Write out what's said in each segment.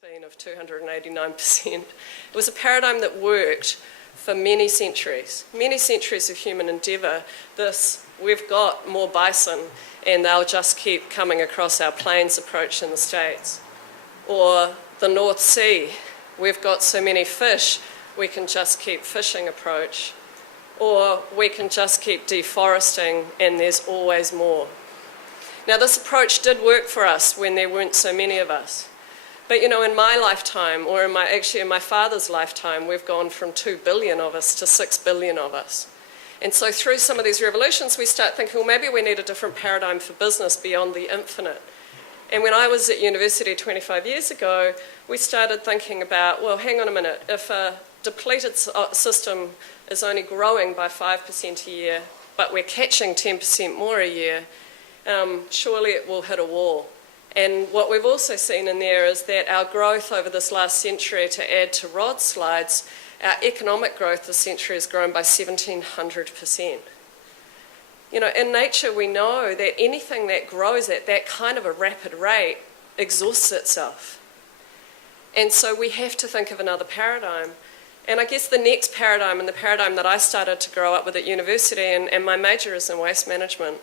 been of 289%. It was a paradigm that worked for many centuries of human endeavour. We've got more bison and they'll just keep coming across our plains approach in the States. Or the North Sea, we've got so many fish, we can just keep fishing approach. Or we can just keep deforesting and there's always more. Now this approach did work for us when there weren't so many of us. But in my lifetime, or in my father's lifetime, we've gone from 2 billion of us to 6 billion of us. And so through some of these revolutions, we start thinking, well, maybe we need a different paradigm for business beyond the infinite. And when I was at university 25 years ago, we started thinking about, well, hang on a minute, if a depleted system is only growing by 5% a year, but we're catching 10% more a year, surely it will hit a wall. And what we've also seen in there is that our growth over this last century, to add to Rod's slides, our economic growth this century has grown by 1,700%. In nature we know that anything that grows at that kind of a rapid rate exhausts itself. And so we have to think of another paradigm. And I guess the next paradigm, and the paradigm that I started to grow up with at university, and my major is in waste management,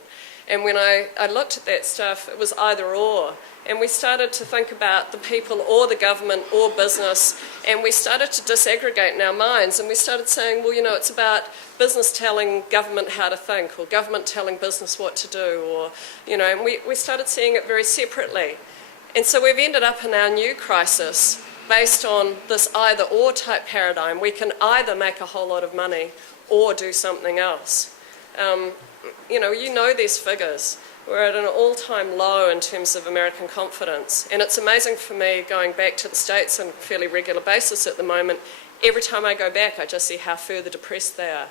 and when I looked at that stuff, it was either or. And we started to think about the people or the government or business, and we started to disaggregate in our minds, and we started saying, well, it's about business telling government how to think, or government telling business what to do, or, and we started seeing it very separately. And so we've ended up in our new crisis based on this either-or type paradigm. We can either make a whole lot of money or do something else. You know these figures. We're at an all-time low in terms of American confidence. And it's amazing for me, going back to the States on a fairly regular basis at the moment, every time I go back I just see how further depressed they are.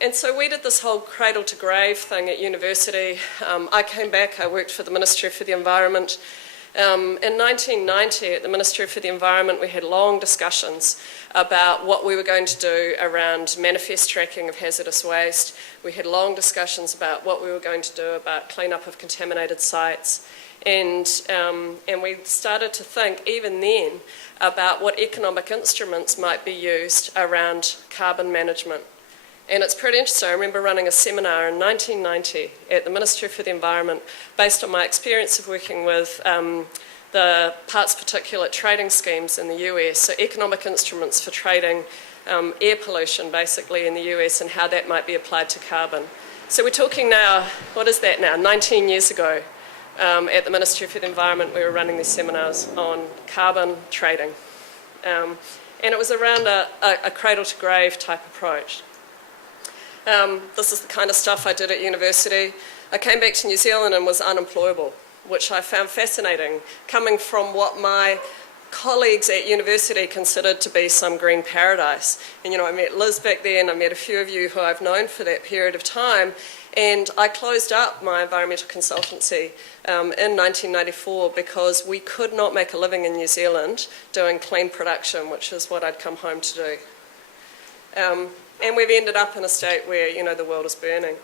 And so we did this whole cradle-to-grave thing at university. I came back, I worked for the Ministry for the Environment. In 1990, at the Ministry for the Environment, we had long discussions about what we were going to do around manifest tracking of hazardous waste. We had long discussions about what we were going to do about clean-up of contaminated sites. And we started to think, even then, about what economic instruments might be used around carbon management. And it's pretty interesting. I remember running a seminar in 1990 at the Ministry for the Environment based on my experience of working with the parts particulate trading schemes in the US, so economic instruments for trading air pollution basically in the US and how that might be applied to carbon. So we're talking now, what is that now, 19 years ago at the Ministry for the Environment we were running these seminars on carbon trading. And it was around a cradle-to-grave type approach. This is the kind of stuff I did at university. I came back to New Zealand and was unemployable, which I found fascinating, coming from what my colleagues at university considered to be some green paradise. And I met Liz back then, I met a few of you who I've known for that period of time, and I closed up my environmental consultancy in 1994 because we could not make a living in New Zealand doing clean production, which is what I'd come home to do. And we've ended up in a state where, the world is burning.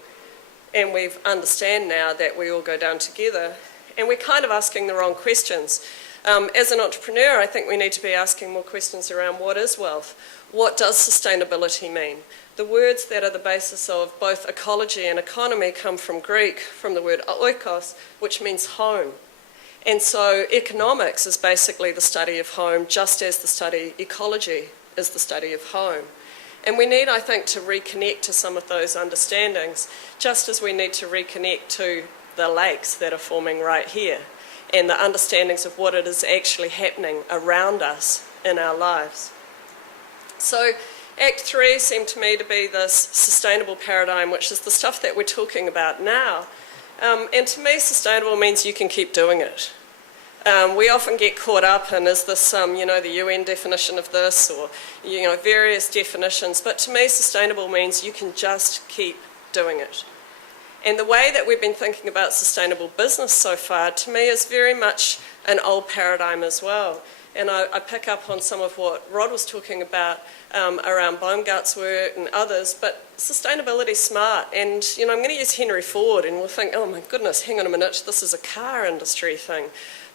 And we understand now that we all go down together. And we're kind of asking the wrong questions. As an entrepreneur, I think we need to be asking more questions around what is wealth? What does sustainability mean? The words that are the basis of both ecology and economy come from Greek, from the word oikos, which means home. And so economics is basically the study of home, just as the study ecology is the study of home. And we need, I think, to reconnect to some of those understandings, just as we need to reconnect to the lakes that are forming right here and the understandings of what it is actually happening around us in our lives. So Act 3 seemed to me to be this sustainable paradigm, which is the stuff that we're talking about now. And to me, sustainable means you can keep doing it. We often get caught up in, is this, the UN definition of this, or, various definitions. But to me, sustainable means you can just keep doing it. And the way that we've been thinking about sustainable business so far, to me, is very much an old paradigm as well. And I pick up on some of what Rod was talking about around Baumgart's work and others, but sustainability is smart. And, I'm going to use Henry Ford, and we'll think, oh my goodness, hang on a minute, this is a car industry thing.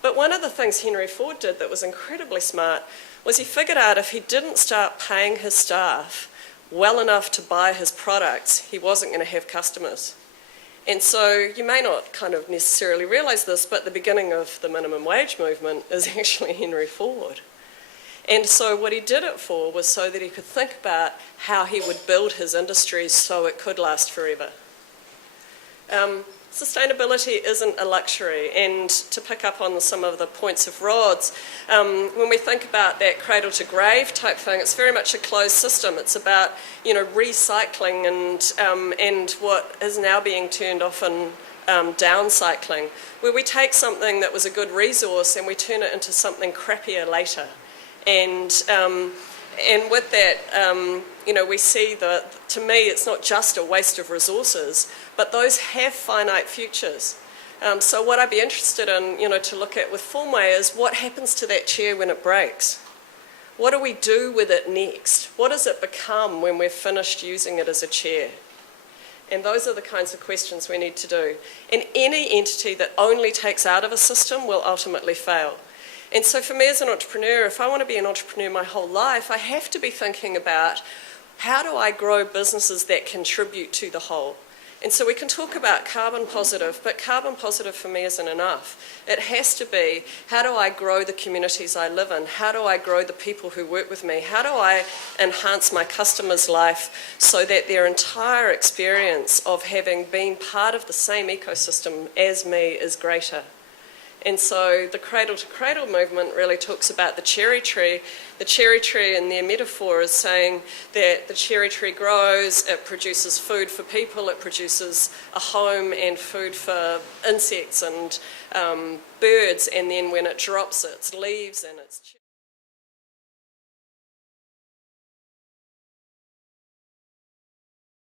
But one of the things Henry Ford did that was incredibly smart was he figured out if he didn't start paying his staff well enough to buy his products, he wasn't going to have customers. And so you may not kind of necessarily realise this, but the beginning of the minimum wage movement is actually Henry Ford. And so what he did it for was so that he could think about how he would build his industries so it could last forever. Sustainability isn't a luxury, and to pick up on some of the points of Rod's, when we think about that cradle to grave type thing, it's very much a closed system. It's about recycling and what is now being termed often downcycling, where we take something that was a good resource and we turn it into something crappier later. And with that, we see that, to me, it's not just a waste of resources, but those have finite futures. So what I'd be interested in, to look at with Formway is what happens to that chair when it breaks? What do we do with it next? What does it become when we're finished using it as a chair? And those are the kinds of questions we need to do. And any entity that only takes out of a system will ultimately fail. And so for me as an entrepreneur, if I want to be an entrepreneur my whole life, I have to be thinking about how do I grow businesses that contribute to the whole. And so we can talk about carbon positive, but carbon positive for me isn't enough. It has to be, how do I grow the communities I live in? How do I grow the people who work with me? How do I enhance my customers' life so that their entire experience of having been part of the same ecosystem as me is greater? And so the cradle-to-cradle movement really talks about the cherry tree. The cherry tree in their metaphor is saying that the cherry tree grows, it produces food for people, it produces a home and food for insects and birds, and then when it drops its leaves and its